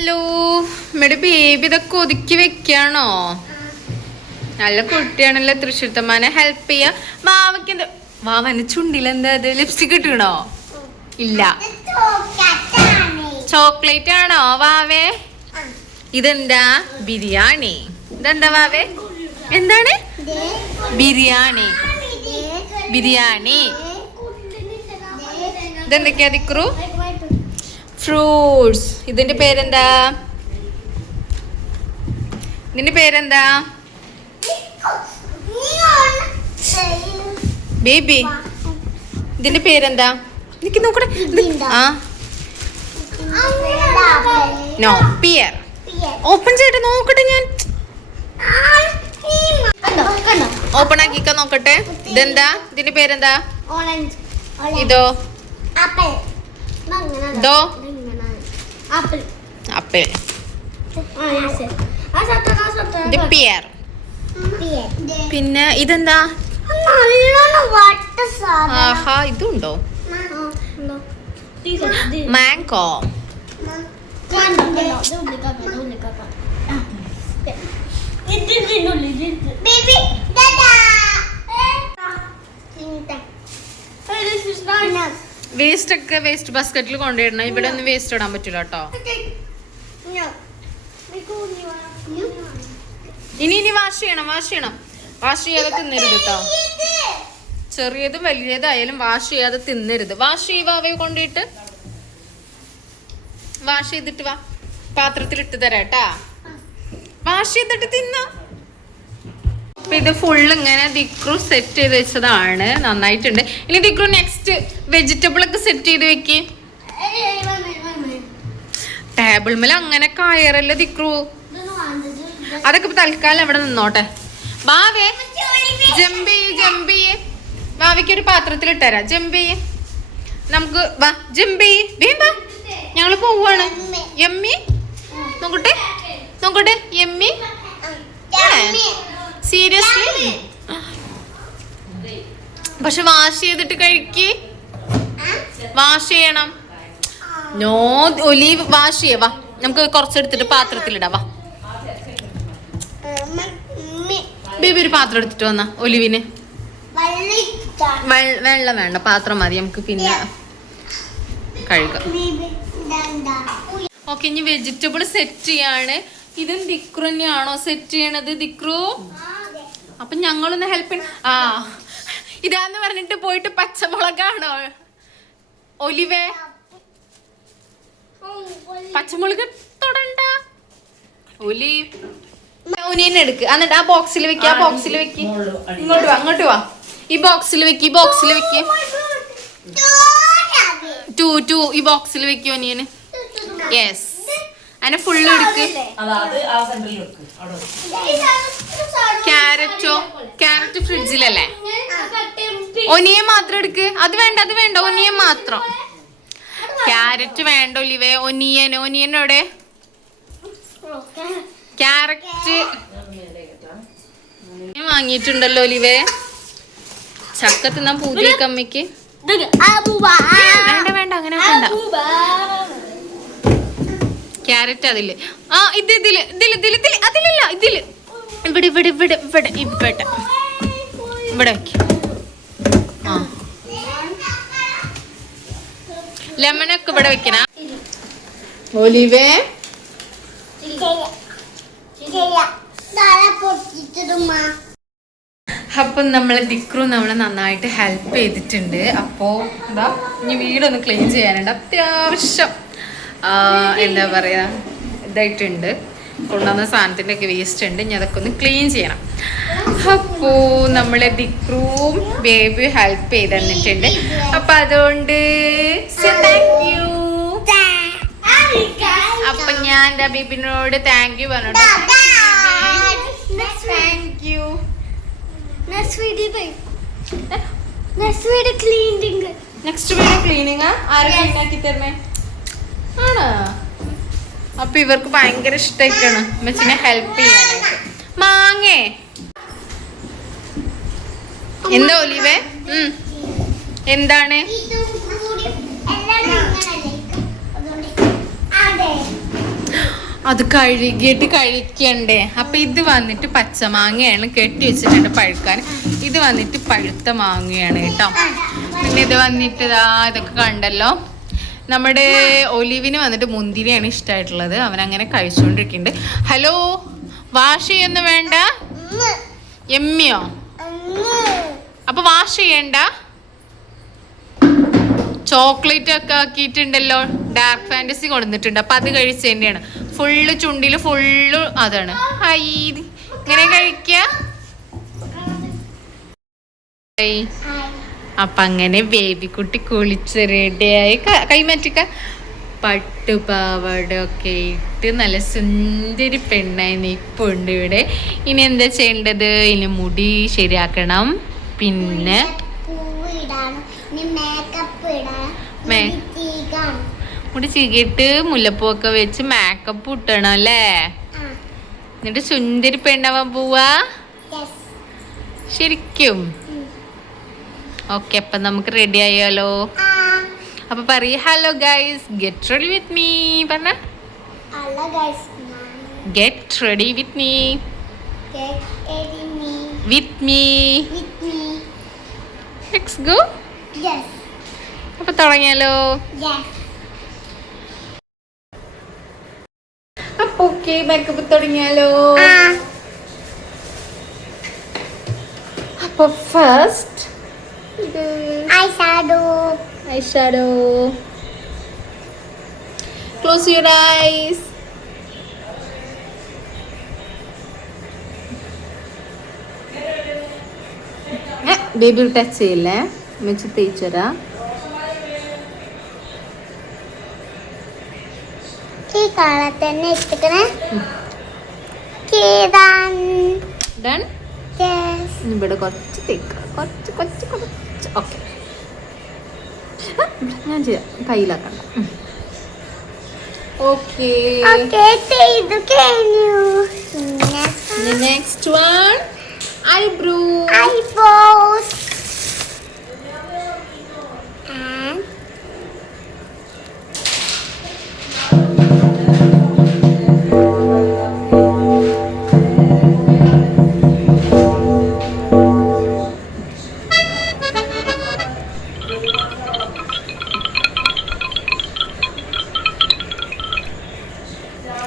Hello നമ്മുടെ baby ഇതൊക്കെ ഒതുക്കി വെക്കാണോ? നല്ല കുട്ടിയാണല്ലോ. തൃശ്ശൂർത്തമ്മാനെ ഹെൽപ്പ് ചെയ്യാ. വാവയ്ക്ക് എന്താ? വാവന് ചുണ്ടിലെന്താ അത്? ലിപ്സ്റ്റിക് ഇട്ടണോ? ഇല്ല, ചോക്ലേറ്റ് ആണോ വാവേ? ഇതെന്താ? ബിരിയാണി. ഇതെന്താ വാവേ? എന്താണ്? ബിരിയാണി. ബിരിയാണി. ഇതെന്തൊക്കെയാ ദിക്രു? ഫ്രൂട്ട്സ്. ഇതിന്റെ പേരെന്താ? ഇതിന്റെ പേരെന്താ? ബേബി ഇതിന്റെ പേരെന്താ? എനിക്ക് നോക്കട്ടെ. ആ നോ പിയർ. ഓപ്പൺ ചെയ്തിട്ട് നോക്കട്ടെ. ഞാൻ ഓപ്പൺ ആക്കിക്ക നോക്കട്ടെ. ഇതെന്താ? ഇതിന്റെ പേരെന്താ? ഇതോ? ഇതോ? ആപ്പിൾ. ഇത് പിയർ. പിന്നെ ഇതെന്താ? ആഹാ, ഇതുണ്ടോ? മാങ്കോ. വേസ്റ്റ് ഒക്കെ വേസ്റ്റ് ബാസ്ക്കറ്റിൽ കൊണ്ടുവരണം. ഇവിടെ ഒന്നും വേസ്റ്റ് ഇടാൻ പറ്റില്ല കേട്ടോ. ഇനി വാഷ് ചെയ്യണം. വാഷ് ചെയ്യാതെ തിന്നരുത് കേട്ടോ. ചെറിയതും വലിയതായാലും വാഷ് ചെയ്യാതെ തിന്നരുത്. വാഷ് ചെയ്യുവാവയെ കൊണ്ടിട്ട് വാഷ് ചെയ്തിട്ട് വാ. പാത്രത്തിലിട്ട് തരാട്ടാ. വാഷ് ചെയ്തിട്ട് തിന്നാ. അപ്പൊ ഇത് ഫുള്ള് ഇങ്ങനെ ദിക്രു സെറ്റ് ചെയ്ത് വെച്ചതാണ്. നന്നായിട്ടുണ്ട്. ഇനി ദിക്രു നെക്സ്റ്റ് വെജിറ്റബിൾ ഒക്കെ സെറ്റ് ചെയ്ത് വെക്ക്. ടേബിൾ മേലെ അങ്ങനെ കയറല്ലേ ദിക്രു. അതൊക്കെ തൽക്കാലം അവിടെ നിന്നോട്ടെ. വാവേ ജമ്പ് ചെയ്യേ. വാവയ്ക്ക് ഒരു പാത്രത്തിൽ ഇട്ടരാ. ജമ്പ് ചെയ്യേ. നമുക്ക് വാ ജമ്പ് ചെയ്യേ. വാ ഞങ്ങള് പോവാണ്. യമ്മി നോക്കട്ടെ. Yummy seriously. പക്ഷെ വാഷ് ചെയ്തിട്ട് കഴിക്ക്. വാഷ് ചെയ്യണം. നോ ഒലീവ് വാഷ് ചെയ്യാ. വാ നമുക്ക് കുറച്ചെടുത്തിട്ട് പാത്രത്തിലിടാം. വാ ബേബി ഒരു പാത്രം എടുത്തിട്ട് വന്നാ. ഒലിവിന് വെള്ളം വേണ്ട, പാത്രം മതി. നമുക്ക് പിന്നെ കഴുകാം. ഓക്കെ, ഇനി വെജിറ്റബിൾ സെറ്റ് ചെയ്യാണ്. ഇതും ദിക്രു തന്നെയാണോ സെറ്റ് ചെയ്യണത്? ദിക്രു അപ്പൊ ഞങ്ങളൊന്ന് ഹെൽപ്പ് ചെയ്യണം. ആ ഇതാന്ന് പറഞ്ഞിട്ട് പോയിട്ട് പച്ചമുളകാണോ ഒലിവേ? പച്ചമുളക് തൊടണ്ട. ഒലിവ് ഒനിയൻ എടുക്ക്. എന്നിട്ട് ആ ബോക്സിൽ വെക്ക്. അങ്ങോട്ട് വാ. ഈ ബോക്സിൽ വെക്ക്. ഈ ബോക്സിൽ വെക്ക് ഒനിയന്. യെസ്, അതിനെ ഫുള്ള് എടുക്ക്. ക്യാരറ്റ് ഫ്രിഡ്ജിലല്ലേ? ഒനിയൻ മാത്രം എടുക്ക്. അത് വേണ്ട ഒനിയൻ മാത്രം. ക്യാരറ്റ് വേണ്ട ഒലിവേ. ഒനിയനോടെ ക്യാരറ്റ് വാങ്ങിയിട്ടുണ്ടല്ലോ ഒലിവേ. ചക്ക തിന്നാൻ പൂതിയൊക്കെ അമ്മയ്ക്ക്. വേണ്ട അങ്ങനെ വേണ്ട. ക്യാരറ്റ് അതില്. ആ ഇതില് അതിലല്ല. ഇവിടെ വെക്ക. ആ ലെമണൊക്കെ ഇവിടെ വെക്കണ ഒലിവേ. അപ്പം നമ്മളെ ദിക്രു നമ്മളെ നന്നായിട്ട് ഹെൽപ്പ് ചെയ്തിട്ടുണ്ട്. അപ്പോൾ എന്താ ഇനി വീടൊന്ന് ക്ലീൻ ചെയ്യാനുണ്ട്. അത്യാവശ്യം എന്താ പറയുക ഇതായിട്ടുണ്ട്. കൊണ്ടുവന്ന സാധനത്തിൻ്റെ ഒക്കെ വേസ്റ്റ് ഉണ്ട്. ഇനി അതൊക്കെ ഒന്ന് ക്ലീൻ ചെയ്യണം. അപ്പോൾ നമ്മളെ ദിക്രുവും ബേബി ഹെൽപ്പ് ചെയ്ത് തന്നിട്ടുണ്ട്. അപ്പം അതുകൊണ്ട് താങ്ക് യു. അപ്പം ഞാൻ എൻ്റെ ബേബിനോട് താങ്ക് യു പറഞ്ഞു. Thank you. Next video cleaning ആരെ ക്ലീൻ ആക്കി തരണേ ആണോ? അപ്പൊ ഇവർക്ക് ഭയങ്കര ഇഷ്ടമായിട്ടാണ് അമ്മച്ചിനെ ഹെൽപ്പ് ചെയ്യാനായിട്ട്. മാങ്ങേ എന്താ ഒലിവേ? എന്താണ്? അത് കഴുകിയിട്ട് കഴിക്കണ്ടേ. അപ്പൊ ഇത് വന്നിട്ട് പച്ചമാങ്ങയാണ്, കെട്ടി വെച്ചിട്ടുണ്ട് പഴുക്കാൻ. ഇത് വന്നിട്ട് പഴുത്ത മാങ്ങയാണ് കേട്ടോ. പിന്നെ ഇത് വന്നിട്ട് ഇതൊക്കെ കണ്ടല്ലോ. നമ്മുടെ ഒലിവിന് വന്നിട്ട് മുന്തിരിയാണ് ഇഷ്ടമായിട്ടുള്ളത്. അവനങ്ങനെ കഴിച്ചുകൊണ്ടിരിക്കുന്നുണ്ട്. ഹലോ, വാഷ് ചെയ്യൊന്നും വേണ്ട എമ്മിയോ? അപ്പൊ വാഷ് ചെയ്യണ്ട. ചോക്ലേറ്റ് ഒക്കെ ആക്കിയിട്ടുണ്ടല്ലോ, ഡാർക്ക് ഫാന്റസി കൊടുത്തിട്ടുണ്ട്. അപ്പൊ അത് കഴിച്ചതിന്റെയാണ്. ഫുള്ള് ചുണ്ടില് ഫുള്ള് അതാണ്. ഇങ്ങനെ കഴിക്ക. അപ്പൊ അങ്ങനെ ബേബിക്കുട്ടി കുളിച്ച് റെഡിയായി. കൈമാറ്റിക്ക. പട്ടുപാവാട ഒക്കെ ഇട്ട് നല്ല സുന്ദരി പെണ്ണായി നിൽപ്പുണ്ട് ഇവിടെ. ഇനി എന്താ ചെയ്യേണ്ടത്? ഇനി മുടി ശരിയാക്കണം, പിന്നെ മുടി ചീകിയിട്ട് മുല്ലപ്പൂവൊക്കെ വെച്ച് മേക്കപ്പ് ഇട്ടണം അല്ലേ? എന്നിട്ട് സുന്ദരി പെണ്ണാവാൻ പോവാ ശരിക്കും? ഓക്കെ, അപ്പൊ നമുക്ക് റെഡി ആയാലോ? അപ്പൊ പറയ hello guys, get ready with me പറഞ്ഞ. Get ready with me. With me. Let's go. അപ്പൊ തുടങ്ങിയാലോ? അപ്പൊ ഓക്കെ, മേക്കപ്പ് തുടങ്ങിയാലോ? അപ്പൊ first eyeshadow. Close your eyes. Baby touch ചെയ്യില്ലേ, മെച്ച് തേച്ചരാ. ഈ കളർ തന്നെ ഇട്ടിക്കണേ. ഡൺ. ഇവിടെ കുറച്ച് തേക്ക, കുറച്ച്. ഓക്കെ, ഞാൻ ചെയ്യാം, കയ്യിലാക്കണ്ട. Okay, next one eyebrows.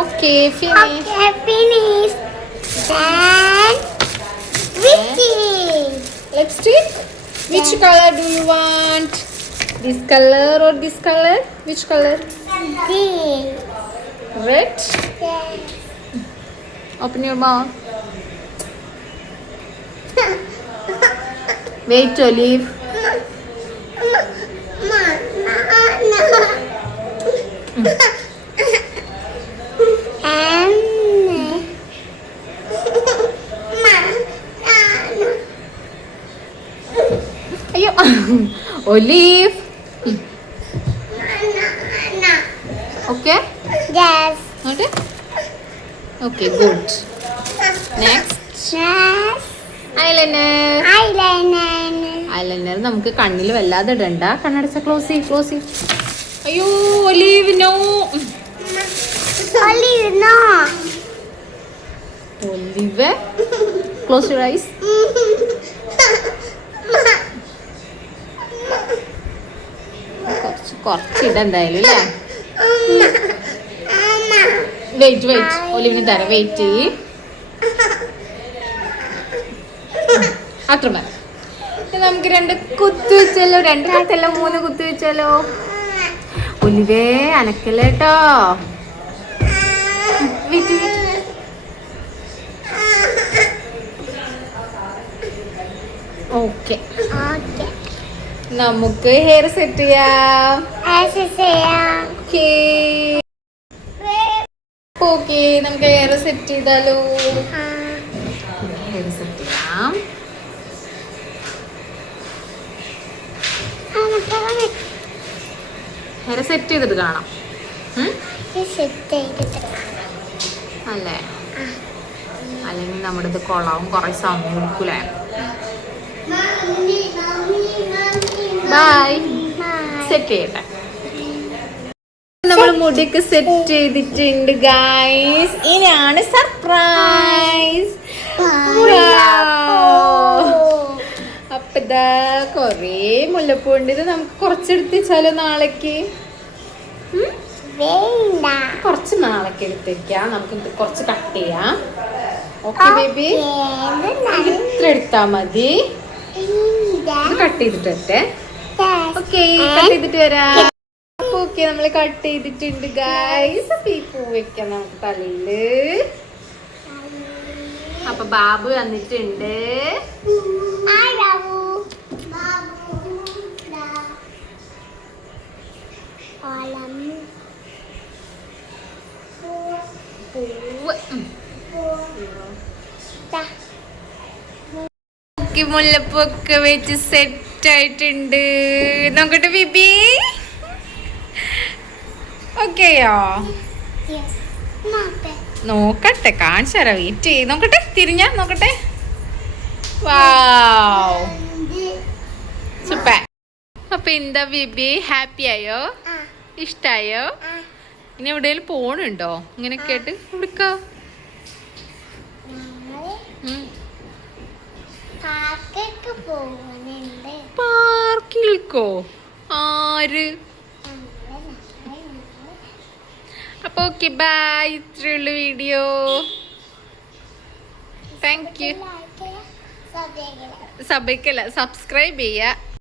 Okay, finish. Okay, finish. Then lipstick. Lipstick? Which color do you want? This color or this color? Which color? This. Red? Yes. Open your mouth. Wait, Olive. അയ്യോ, Olive. Okay, okay, good. Next eyeliner. നമുക്ക് കണ്ണിൽ വല്ലാതെ ഇടണ്ട. കണ്ണടച്ച close ചെയ്. അയ്യോ Olive, no. Olive, close your eyes. കുറച്ച് ഇടെന്തായാലും അല്ലേ? വെയിറ്റ്, ഒലിവിന് തരാം, വെയിറ്റ് ചെയ്യ്. അത്ര മതി. നമുക്ക് 2 കുത്തു വെച്ചാലോ? 2 കുത്തല്ല, 3 കുത്തു വെച്ചാലോ? ഒലിവേ അനക്കല്ലേട്ടോ. ഓക്കെ, നമുക്ക് ഹെയർ സെറ്റ് ചെയ്യാം. ഓക്കെ, നമുക്ക് ഹെയർ സെറ്റ് ചെയ്താലോ? ഹെയർ സെറ്റ് ചെയ്യാം. ഹെയർ സെറ്റ് ചെയ്തിട്ട് കാണാം അല്ലേ? അല്ലെങ്കിൽ നമ്മുടെ ഇത് കൊള്ളാവും, കുറെ സമയം എടുക്കൂലേ? ബൈ. സെറ്റ് ചെയ്യട്ടെ. നമ്മൾ മുടിയൊക്കെ സെറ്റ് ചെയ്തിട്ടുണ്ട് ഗൈസ്. ഇനിയാണ് സർപ്രൈസ്. അപ്പൊ ഇതാ കൊറേ മുല്ലപ്പൂ ഉണ്ട്. ഇത് നമുക്ക് കുറച്ചെടുത്ത് വെച്ചാലോ നാളേക്ക്? വേണ്ട. കുറച്ച് നാളേക്ക് എടുത്ത് വെക്കാം. നമുക്ക് ഇത് കുറച്ച് കട്ട് ചെയ്യാം. ഓക്കെ ബേബി, ഇത്ര എടുത്താ മതി. കട്ട് ചെയ്തിട്ട് വരട്ടെ. ഓക്കെ, കട്ട് ചെയ്തിട്ട് വരാം. അപ്പൊ ഓക്കെ, നമ്മള് കട്ട് ചെയ്തിട്ടുണ്ട് ഗൈസ്. അപ്പൊ ഈ പൂ വെക്കാം നമുക്ക് തലയില്. അപ്പൊ ബാബു വന്നിട്ടുണ്ട്. മുല്ലപ്പൊക്കെ വെച്ച് സെറ്റ് ആയിട്ടുണ്ട്. നോക്കട്ടെ ബിബി. ഓക്കെയോ? നോക്കട്ടെ, കാണിച്ചു തരാം. വെയിറ്റ് ചെയ്ത് നോക്കട്ടെ. തിരിഞ്ഞാ നോക്കട്ടെ. വാവ്, സൂപ്പർ. അപ്പൊ എന്താ ബിബി, ഹാപ്പി ആയോ? ഇഷ്ടായോ? ഇനി എവിടെയെങ്കിലും പോണുണ്ടോ ഇങ്ങനെയൊക്കെ ആയിട്ട്? എവിടേക്കാ? പാർക്കിൽക്കോ? ആര്? അപ്പൊ ഓക്കെ, ബൈ. ഇത്രയുള്ള വീഡിയോ. Thank you. സബ്സ്ക്രൈബ് ചെയ്യാ.